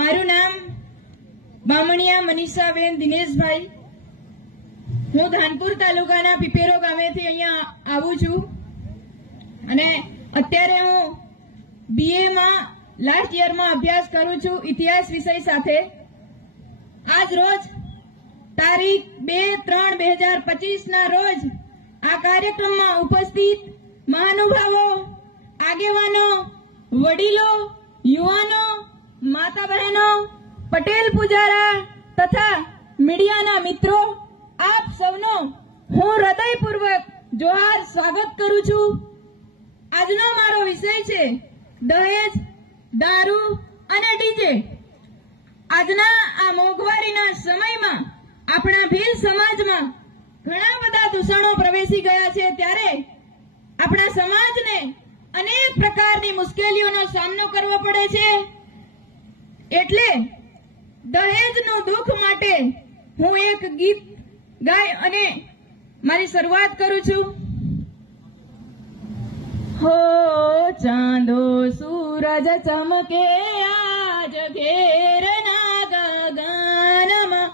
મારું નામ બામણિયા મનીષાબેન દિનેશભાઈ. હું ધાનપુર તાલુકાના પીપેરો ગામેથી અહીંયા આવું છું અને અત્યારે હું બીએમાં લાસ્ટ યરમાં અભ્યાસ કરું છું ઇતિહાસ વિષય સાથે. આજ રોજ તારીખ 2/3/2025 ના રોજ આ કાર્યક્રમમાં ઉપસ્થિત મહાનુભાવો, આગેવાનો, વડીલો, યુવાનો, માતા બહેનો, પટેલ પૂજારા તથા મીડિયાના મિત્રો, આપ સૌનો હું હૃદયપૂર્વક જોહાર સ્વાગત કરું છું. આજનો મારો વિષય છે દહેજ, દારૂ અને ડીજે. આજના આ મોંઘવારીના સમયમાં આપણા ભીલ સમાજમાં ઘણા બધા દૂષણો પ્રવેશી ગયા છે, ત્યારે આપણા સમાજને અનેક પ્રકારની મુશ્કેલીઓનો સામનો કરવો પડે છે. એટલે દહેજનું દુઃખ માટે હું એક ગીત ગાય અને મારી શરૂઆત કરું છું. હો ચાંદો સૂરજ ચમકે આજ ઘેરના ગગનમાં,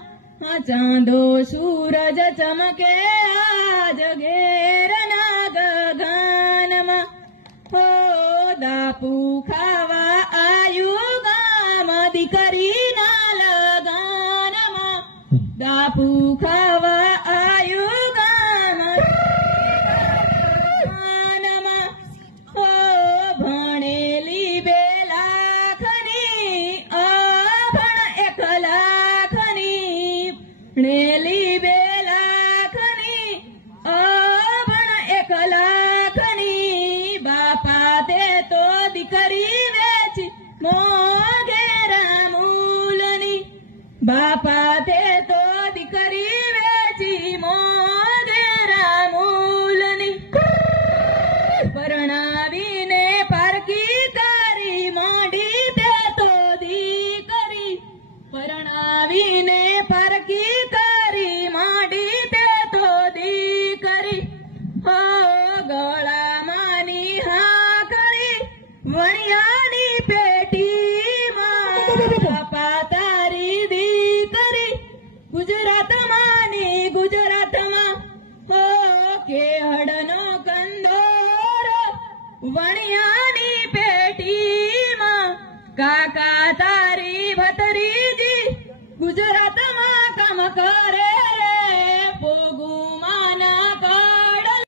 ચાંદો સૂરજ ચમકે આજ ઘેરના ગગનમાં, હો દાપુ ખાવા આયુ ગામ દીકરીના લગનમાં, દાપુ ખાવા આયુ ગામ લગનમાં, હો ભણેલી 2 લાખની અભણ 1 લાખની, ભણેલી 2 લાખની અભણ 1 લાખની, બાપા તે તો દીકરી વેચી મોંઘેરા મૂલની, બાપા તે તો દીકરી વેચી મોંઘેરા મૂલની, પરણાવીને પારકી કરી મોડી તે તો દીકરી, પરણાવીને પારકી કરી મોડી તે તો દીકરી, હો ગળામાંની હાકરી વણિયાની પેટીમાં, બાપા તારી દીકરી ગુજરાતમાંની ગુજરાતમાં, હો કેહડનો કંદોરો વણિયાની પેટીમાં, કાકા તારી ભત્રીજી ગુજરાતમાં કામ કરે